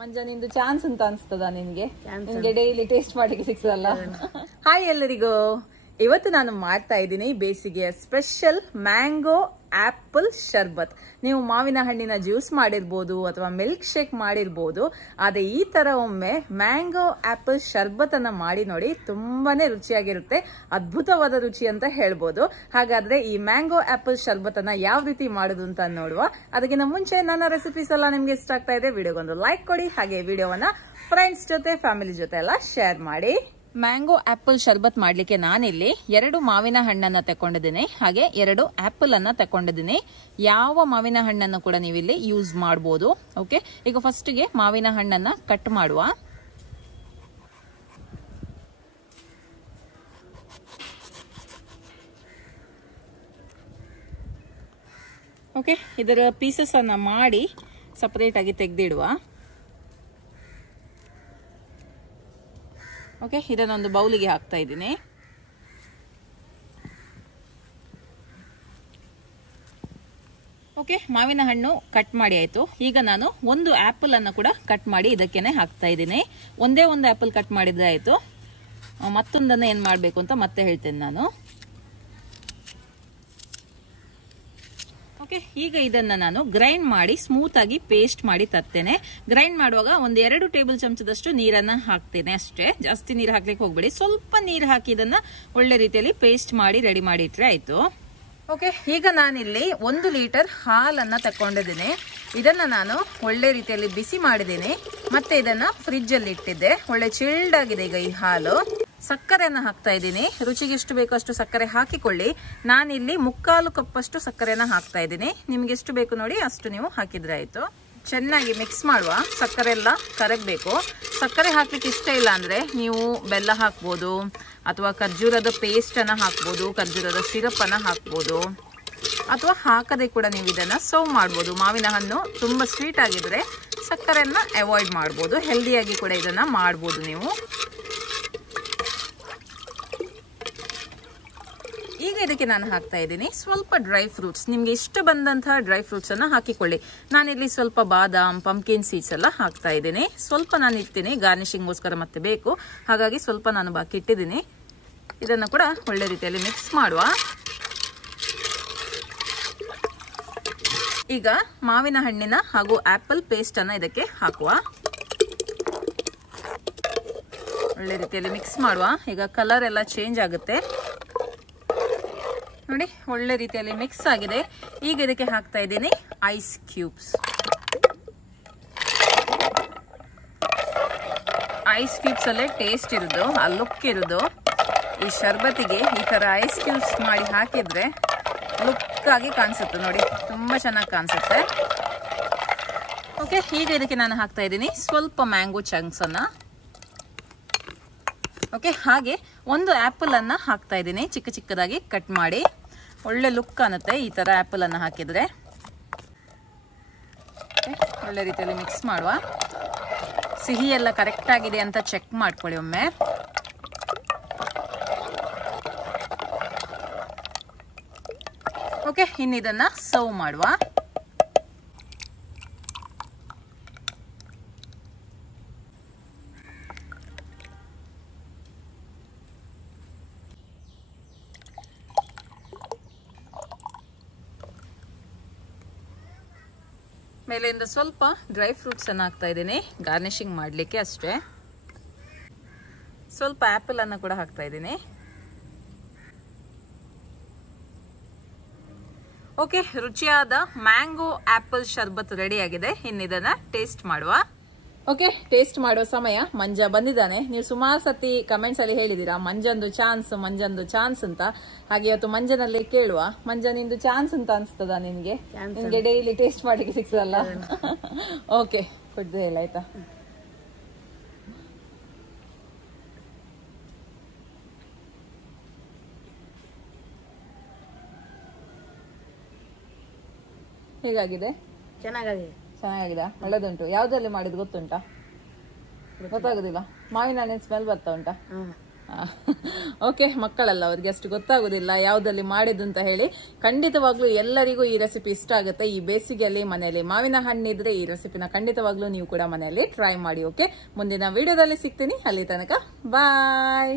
ಮಂಜ ನಿಂದು ಚಾನ್ಸ್ ಅಂತ ಅನ್ಸ್ತದ ನಿನ್ಗೆ ಡೈಲಿ ಟೇಸ್ಟ್ ಮಾಡಿಗೆ ಸಿಗ್ತದಲ್ಲ. ಹಾಯ್ ಎಲ್ಲರಿಗೂ, ಇವತ್ತು ನಾನು ಮಾಡ್ತಾ ಇದ್ದೀನಿ ಬೇಸಿಗೆಯ ಸ್ಪೆಷಲ್ ಮ್ಯಾಂಗೋ ಆಪಲ್ ಶರ್ಬತ್. ನೀವು ಮಾವಿನ ಹಣ್ಣಿನ ಜ್ಯೂಸ್ ಮಾಡಿರ್ಬೋದು ಅಥವಾ ಮಿಲ್ಕ್ ಶೇಕ್ ಮಾಡಿರ್ಬೋದು, ಆದ್ರೆ ಈ ತರ ಒಮ್ಮೆ ಮ್ಯಾಂಗೋ ಆಪಲ್ ಶರ್ಬತ್ ಅನ್ನ ಮಾಡಿ ನೋಡಿ, ತುಂಬಾನೇ ರುಚಿಯಾಗಿರುತ್ತೆ, ಅದ್ಭುತವಾದ ರುಚಿ ಅಂತ ಹೇಳ್ಬೋದು. ಹಾಗಾದ್ರೆ ಈ ಮ್ಯಾಂಗೋ ಆಪಲ್ ಶರ್ಬತ್ ಅನ್ನ ಯಾವ ರೀತಿ ಮಾಡೋದು ಅಂತ ನೋಡುವ. ಅದಕ್ಕಿಂತ ಮುಂಚೆ ನನ್ನ ರೆಸಿಪೀಸ್ ಎಲ್ಲ ನಿಮ್ಗೆ ಇಷ್ಟ ಆಗ್ತಾ ಇದೆ, ವಿಡಿಯೋಗೊಂದು ಲೈಕ್ ಕೊಡಿ, ಹಾಗೆ ವಿಡಿಯೋವನ್ನ ಫ್ರೆಂಡ್ಸ್ ಜೊತೆ ಫ್ಯಾಮಿಲಿ ಜೊತೆ ಎಲ್ಲ ಶೇರ್ ಮಾಡಿ. ಮ್ಯಾಂಗೋ ಆಪಲ್ ಶರ್ಬತ್ ಮಾಡ್ಲಿಕ್ಕೆ ನಾನಿಲ್ಲಿ 2 ಮಾವಿನ ಹಣ್ಣನ್ನ ತಕೊಂಡಿದ್ದೀನಿ, ಹಾಗೆ 2 ಆಪಲ್ ಅನ್ನ ತಕೊಂಡಿದ್ದೀನಿ. ಯಾವ ಮಾವಿನ ಹಣ್ಣನ್ನು ಕೂಡ ನೀವು ಇಲ್ಲಿ ಯೂಸ್ ಮಾಡಬಹುದು. ಓಕೆ, ಈಗ ಫಸ್ಟ್ ಗೆ ಮಾವಿನ ಹಣ್ಣನ್ನ ಕಟ್ ಮಾಡುವ. ಓಕೆ, ಇದರ ಪೀಸಸ್ ಅನ್ನ ಮಾಡಿ ಸಪರೇಟ್ ಆಗಿ ತೆಗೆದಿಡುವ. ಓಕೆ, ಇದನ್ನೊಂದು ಬೌಲಿಗೆ ಹಾಕ್ತಾ ಇದ್ದೀನಿ. ಓಕೆ, ಮಾವಿನ ಹಣ್ಣು ಕಟ್ ಮಾಡಿ ಆಯ್ತು. ಈಗ ನಾನು 1 ಆಪಲ್ ಅನ್ನು ಕೂಡ ಕಟ್ ಮಾಡಿ ಇದಕ್ಕೇನೆ ಹಾಕ್ತಾ ಇದ್ದೀನಿ. ಒಂದೇ ಒಂದು ಆಪಲ್ ಕಟ್ ಮಾಡಿದ್ರೆ ಆಯ್ತು. ಮತ್ತೊಂದನ್ನ ಏನ್ ಮಾಡ್ಬೇಕು ಅಂತ ಮತ್ತೆ ಹೇಳ್ತೇನೆ ನಾನು. ಓಕೆ, ಈಗ ಇದನ್ನ ನಾನು ಗ್ರೈಂಡ್ ಮಾಡಿ ಸ್ಮೂತ್ ಆಗಿ ಪೇಸ್ಟ್ ಮಾಡಿ ತರ್ತೇನೆ. ಗ್ರೈಂಡ್ ಮಾಡುವಾಗ 1-2 ಟೇಬಲ್ ಚಮಚದಷ್ಟು ನೀರನ್ನ ಹಾಕ್ತೇನೆ ಅಷ್ಟೇ. ಜಾಸ್ತಿ ನೀರು ಹಾಕ್ಲಿಕ್ಕೆ ಹೋಗ್ಬೇಡಿ, ಸ್ವಲ್ಪ ನೀರು ಹಾಕಿ ಇದನ್ನ ಒಳ್ಳೆ ರೀತಿಯಲ್ಲಿ ಪೇಸ್ಟ್ ಮಾಡಿ ರೆಡಿ ಮಾಡಿ ಇಟ್ರೆ ಆಯ್ತು. ಓಕೆ, ಈಗ ನಾನಿಲ್ಲಿ 1 ಲೀಟರ್ ಹಾಲನ್ನ ತಕೊಂಡಿದ್ದೀನಿ. ಇದನ್ನ ನಾನು ಒಳ್ಳೆ ರೀತಿಯಲ್ಲಿ ಬಿಸಿ ಮಾಡಿದ್ದೀನಿ, ಮತ್ತೆ ಇದನ್ನ ಫ್ರಿಡ್ಜ್ ಅಲ್ಲಿ ಇಟ್ಟಿದ್ದೆ. ಒಳ್ಳೆ ಚಿಲ್ಡ್ ಆಗಿದೆ ಈಗ ಈ ಹಾಲು. ಸಕ್ಕರೆಯನ್ನ ಹಾಕ್ತಾ ಇದ್ದೀನಿ. ರುಚಿಗೆ ಎಷ್ಟು ಬೇಕೋ ಅಷ್ಟು ಸಕ್ಕರೆ ಹಾಕಿಕೊಳ್ಳಿ. ನಾನಿಲ್ಲಿ 3/4 ಕಪ್ಪಷ್ಟು ಸಕ್ಕರೆಯನ್ನ ಹಾಕ್ತಾ ಇದ್ದೀನಿ. ನಿಮ್ಗೆ ಎಷ್ಟು ಬೇಕು ನೋಡಿ ಅಷ್ಟು ನೀವು ಹಾಕಿದ್ರೆ ಆಯ್ತು. ಚೆನ್ನಾಗಿ ಮಿಕ್ಸ್ ಮಾಡುವ. ಸಕ್ಕರೆ ಎಲ್ಲ ಕರಗಬೇಕು. ಸಕ್ಕರೆ ಹಾಕ್ಲಿಕ್ಕೆ ಇಷ್ಟ ಇಲ್ಲ ಅಂದ್ರೆ ನೀವು ಬೆಲ್ಲ ಹಾಕ್ಬೋದು, ಅಥವಾ ಖರ್ಜೂರದ ಪೇಸ್ಟ್ ಅನ್ನ ಹಾಕ್ಬೋದು, ಖರ್ಜೂರದ ಸಿರಪ್ ಅನ್ನ ಹಾಕ್ಬೋದು, ಅಥವಾ ಹಾಕದೆ ಕೂಡ ನೀವು ಇದನ್ನ ಸರ್ವ್ ಮಾಡ್ಬೋದು. ಮಾವಿನ ಹಣ್ಣು ತುಂಬಾ ಸ್ವೀಟ್ ಆಗಿದ್ರೆ ಸಕ್ಕರೆಯನ್ನ ಅವಾಯ್ಡ್ ಮಾಡ್ಬೋದು. ಹೆಲ್ದಿಯಾಗಿ ಕೂಡ ಇದನ್ನ ಮಾಡ್ಬೋದು ನೀವು. ಈಗ ಇದಕ್ಕೆ ನಾನು ಹಾಕ್ತಾ ಇದ್ದೀನಿ ಸ್ವಲ್ಪ ಡ್ರೈ ಫ್ರೂಟ್ಸ್. ನಿಮ್ಗೆ ಇಷ್ಟ ಬಂದಂತಹ ಡ್ರೈ ಫ್ರೂಟ್ಸ್ ಅನ್ನ ಹಾಕಿಕೊಳ್ಳಿ. ನಾನಿಲ್ಲಿ ಸ್ವಲ್ಪ ಬಾದಾಮ್, ಪಂಪ್ಕಿನ್ ಸೀಡ್ಸ್ ಎಲ್ಲ ಹಾಕ್ತಾ ಇದ್ದೀನಿ. ಸ್ವಲ್ಪ ನಾನು ಇಡ್ತೀನಿ, ಗಾರ್ನಿಶಿಂಗ್ಗೋಸ್ಕರ ಮತ್ತೆ ಬೇಕು, ಹಾಗಾಗಿ ಸ್ವಲ್ಪ ನಾನು ಬಾಕಿ ಇಟ್ಟಿದ್ದೀನಿ. ಇದನ್ನು ಕೂಡ ಒಳ್ಳೆ ರೀತಿಯಲ್ಲಿ ಮಿಕ್ಸ್ ಮಾಡುವ. ಈಗ ಮಾವಿನ ಹಣ್ಣಿನ ಹಾಗೂ ಆಪಲ್ ಪೇಸ್ಟ್ ಅನ್ನ ಇದಕ್ಕೆ ಹಾಕುವ. ಒಳ್ಳೆ ರೀತಿಯಲ್ಲಿ ಮಿಕ್ಸ್ ಮಾಡುವ. ಈಗ ಕಲರ್ ಎಲ್ಲ ಚೇಂಜ್ ಆಗುತ್ತೆ ನೋಡಿ, ಒಳ್ಳೆ ರೀತಿಯಲ್ಲಿ ಮಿಕ್ಸ್ ಆಗಿದೆ. ಈಗ ಇದಕ್ಕೆ ಹಾಕ್ತಾ ಇದ್ದೀನಿ ಐಸ್ ಕ್ಯೂಬ್ಸ್. ಐಸ್ ಕ್ಯೂಬ್ಸ್ ಅಲ್ಲೇ ಟೇಸ್ಟ್ ಇರೋದು, ಆ ಲುಕ್ ಇರೋದು. ಈ ಶರ್ಬತ್ತಿಗೆ ಈ ತರ ಐಸ್ ಕ್ಯೂಬ್ಸ್ ಮಾಡಿ ಹಾಕಿದ್ರೆ ಲುಕ್ ಆಗಿ ಕಾಣಿಸುತ್ತೆ ನೋಡಿ, ತುಂಬಾ ಚೆನ್ನಾಗಿ ಕಾಣಿಸುತ್ತೆ. ಓಕೆ, ಈಗ ಇದಕ್ಕೆ ನಾನು ಹಾಕ್ತಾ ಇದ್ದೀನಿ ಸ್ವಲ್ಪ ಮ್ಯಾಂಗೋ ಚಂಕ್ಸ್ ಅನ್ನ. ಓಕೆ, ಹಾಗೆ 1 ಆಪಲ್ ಅನ್ನ ಹಾಕ್ತಾ ಇದ್ದೀನಿ, ಚಿಕ್ಕ ಚಿಕ್ಕದಾಗಿ ಕಟ್ ಮಾಡಿ. ಒಳ್ಳೆ ಲುಕ್ ಕಾಣುತ್ತೆ ಈ ತರ ಆಪಲ್ ಅನ್ನ ಹಾಕಿದ್ರೆ. ಒಳ್ಳೆ ರೀತಿಯಲ್ಲಿ ಮಿಕ್ಸ್ ಮಾಡುವ. ಸಿಹಿ ಎಲ್ಲ ಕರೆಕ್ಟ್ ಆಗಿದೆ ಅಂತ ಚೆಕ್ ಮಾಡ್ಕೊಳ್ಳಿ ಒಮ್ಮೆ. ಓಕೆ, ಇನ್ನು ಇದನ್ನ ಸರ್ವ್ ಮಾಡುವ. ಮೇಲೆಯಿಂದ ಸ್ವಲ್ಪ ಡ್ರೈ ಫ್ರೂಟ್ಸ್ ಅನ್ನ ಹಾಕ್ತಾ ಇದ್ದೀನಿ, ಗಾರ್ನಿಶಿಂಗ್ ಮಾಡಲಿಕ್ಕೆ ಅಷ್ಟೇ. ಸ್ವಲ್ಪ ಆಪಲ್ ಅನ್ನ ಕೂಡ ಹಾಕ್ತಾ ಇದ್ದೀನಿ. ಓಕೆ, ರುಚಿಯಾದ ಮ್ಯಾಂಗೋ ಆಪಲ್ ಶರ್ಬತ್ ರೆಡಿ ಆಗಿದೆ. ಇನ್ನು ಇದನ್ನ ಟೇಸ್ಟ್ ಮಾಡುವ. ಓಕೆ, ಟೇಸ್ಟ್ ಮಾಡೋ ಸಮಯ. ಮಂಜ ಬಂದಿದ್ದಾನೆ. ನೀವು ಸುಮಾರು ಸತಿ ಕಮೆಂಟ್ಸ್ ಅಲ್ಲಿ ಹೇಳಿದೀರಾ ಮಂಜಂದು ಚಾನ್ಸ್ ಅಂತ. ಹಾಗೆ ಇವತ್ತು ಮಂಜನಲ್ಲಿ ಕೇಳುವ. ಮಂಜ ನಿಂದು ಚಾನ್ಸ್ ಅಂತ ಅನ್ಸ್ತದ ನಿನ್ಗೆ ಡೈಲಿ ಟೇಸ್ಟ್ ಮಾಡಿಗೆ ಸಿಗ್ತದಲ್ಲ. ಓಕೆ, ಕುಡ್ದು ಹೇಳ ಆಯ್ತಾ. ಹೇಗಾಗಿದೆ? ಚೆನ್ನಾಗಿದೆ, ಒಳ್ಳೆದುಂಟು. ಯಾವ್ದ್ರಲ್ಲಿ ಮಾಡಿದ್ ಗೊತ್ತುಂಟಾ? ಗೊತ್ತಾಗುದಿಲ್ಲ. ಮಾವಿನ ಹಣ್ಣಿನ ಸ್ಮೆಲ್ ಬರ್ತಾ ಉಂಟಾ? ಓಕೆ, ಮಕ್ಕಳಲ್ಲ, ಅವ್ರಿಗೆ ಅಷ್ಟು ಗೊತ್ತಾಗೋದಿಲ್ಲ ಯಾವುದಲ್ಲಿ ಮಾಡಿದ್ದು ಅಂತ ಹೇಳಿ. ಖಂಡಿತವಾಗ್ಲೂ ಎಲ್ಲರಿಗೂ ಈ ರೆಸಿಪಿ ಇಷ್ಟ ಆಗುತ್ತೆ. ಈ ಬೇಸಿಗೆಯಲ್ಲಿ ಮನೆಯಲ್ಲಿ ಮಾವಿನ ಹಣ್ಣಿದ್ರೆ ಈ ರೆಸಿಪಿನ ಖಂಡಿತವಾಗ್ಲೂ ನೀವು ಕೂಡ ಮನೆಯಲ್ಲಿ ಟ್ರೈ ಮಾಡಿ. ಓಕೆ, ಮುಂದಿನ ವಿಡಿಯೋದಲ್ಲಿ ಸಿಗ್ತೀನಿ. ಅಲ್ಲಿ ತನಕ ಬಾಯ್.